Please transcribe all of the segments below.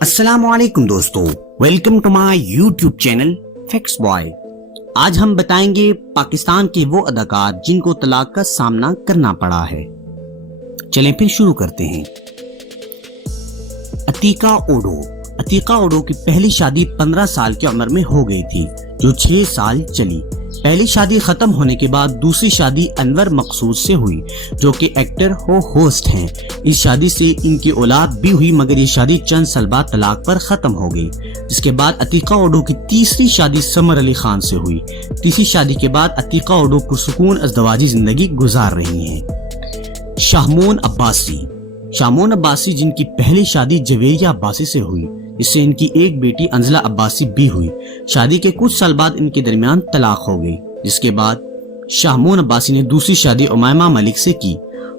السلام علیکم دوستو، welcome to my YouTube channel Facts Boy. آج ہم بتائیں گے پاکستان کے وہ اداکار جن کو طلاق کا سامنا کرنا پڑا ہے۔ چلیں پھر شروع کرتے ہیں۔ عتیقہ اوڈو کی پہلی شادی 15 سال کی عمر میں ہو گئی تھی، جو 6 سال چلی۔ پہلی شادی ختم ہونے کے بعد دوسری شادی انور مقصود سے ہوئی، جو کہ ایکٹر ہوسٹ ہیں۔ اس شادی سے ان کی اولاد بھی ہوئی، مگر یہ شادی چند سال بعد طلاق پر ختم ہو گئی۔ جس کے بعد عتیقہ اوڈو کی تیسری شادی سمر علی خان سے ہوئی۔ تیسری شادی کے بعد عتیقہ اوڈو پرسکون ازدواجی زندگی گزار رہی ہیں۔ شاہمون عباسی جن کی پہلی شادی جویریہ عباسی سے ہوئی، اس سے ان کی ایک بیٹی انزلہ عباسی بھی ہوئی۔ شادی کے کچھ سال بعد ان کے درمیان طلاق ہو گئی، جس کے بعد شاہمون عباسی نے دوسری شادی امیمہ ملک سے کی۔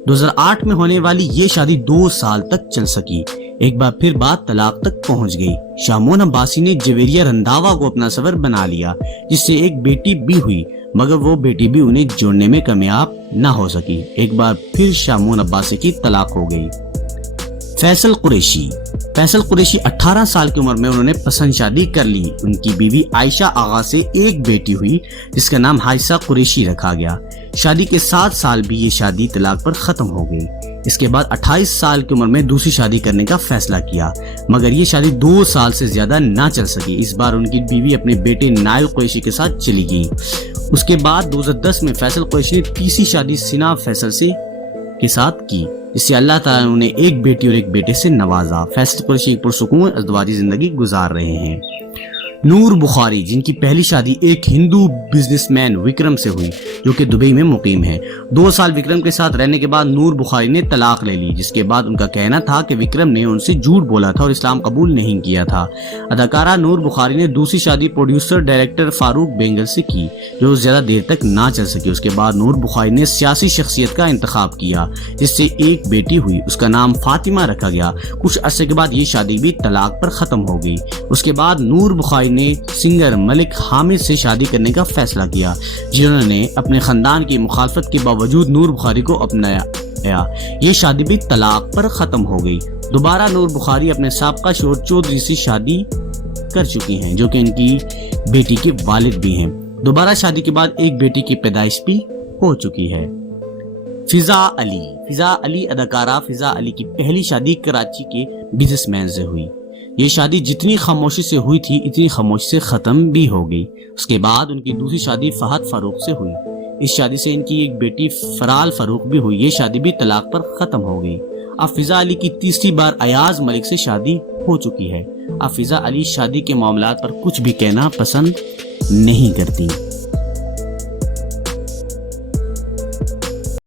2008 میں ہونے والی یہ شادی 2 سال تک چل سکی، ایک بار پھر بات طلاق تک پہنچ گئی۔ شاہمون عباسی نے جویریہ رنداوا کو اپنا شوہر بنا لیا، جس سے ایک بیٹی بھی ہوئی، مگر وہ بیٹی بھی انہیں جوڑنے میں کامیاب نہ ہو سکی۔ ایک بار پھر شاہمون عباسی کی طلاق ہو گئی۔ فیصل قریشی 18 سال کی عمر میں انہوں نے پسند شادی کر لی۔ ان کی بیوی عائشہ آغا سے ایک بیٹی ہوئی، جس کا نام حائصہ قریشی رکھا گیا۔ شادی کے 7 سال بھی یہ شادی طلاق پر ختم ہو گئی۔ اس کے بعد 28 سال کی عمر میں دوسری شادی کرنے کا فیصلہ کیا، مگر یہ شادی 2 سال سے زیادہ نہ چل سکی۔ اس بار ان کی بیوی اپنے بیٹے نائل قریشی کے ساتھ چلی گئی۔ اس کے بعد 2010 میں فیصل قریشی نے تیسری شادی ثنا فیصل کے ساتھ کی، جس سے اللہ تعالیٰ نے انہیں ایک بیٹی اور ایک بیٹے سے نوازا۔ فیصل قریشی پرسکون ازدواجی زندگی گزار رہے ہیں۔ نور بخاری جن کی پہلی شادی ایک ہندو بزنس مین وکرم سے ہوئی، جو کہ دبئی میں مقیم ہے۔ 2 سال وکرم کے ساتھ رہنے کے بعد نور بخاری نے طلاق لے لی، جس کے بعد ان کا کہنا تھا کہ وکرم نے ان سے جھوٹ بولا تھا اور اسلام قبول نہیں کیا تھا۔ اداکارہ نور بخاری نے دوسری شادی پروڈیوسر ڈائریکٹر فاروق بینگل سے کی، جو زیادہ دیر تک نہ چل سکی۔ اس کے بعد نور بخاری نے سیاسی شخصیت کا انتخاب کیا، جس سے ایک بیٹی ہوئی، اس کا نام فاطمہ رکھا گیا۔ کچھ عرصے کے بعد یہ شادی بھی طلاق پر ختم ہو گئی۔ اس کے بعد نور بخاری نے سنگر ملک حامد سے شادی کرنے کا فیصلہ کیا، جنہوں نے اپنے خاندان کی مخالفت کے باوجود نور بخاری کو اپنایا۔ یہ شادی بھی طلاق پر ختم ہو گئی۔ دوبارہ نور بخاری اپنے سابقہ شوہر چودھری سے شادی کر چکی ہیں، جو کہ ان کی بیٹی کے والد بھی ہیں۔ دوبارہ شادی کے بعد ایک بیٹی کی پیدائش بھی ہو چکی ہے۔ فضا علی اداکارہ فضا علی کی پہلی شادی کراچی کے بزنس مین سے ہوئی۔ یہ شادی جتنی خاموشی سے ہوئی تھی، اتنی خاموشی سے ختم بھی ہو گئی۔ اس کے بعد ان کی دوسری شادی فہد فاروق سے ہوئی۔ اس شادی سے ان کی ایک بیٹی فرال فاروق بھی ہوئی۔ یہ شادی بھی طلاق پر ختم ہو گئی۔ اب فضا علی کی تیسری بار ایاز ملک سے شادی ہو چکی ہے۔ اب فضا علی شادی کے معاملات پر کچھ بھی کہنا پسند نہیں کرتی۔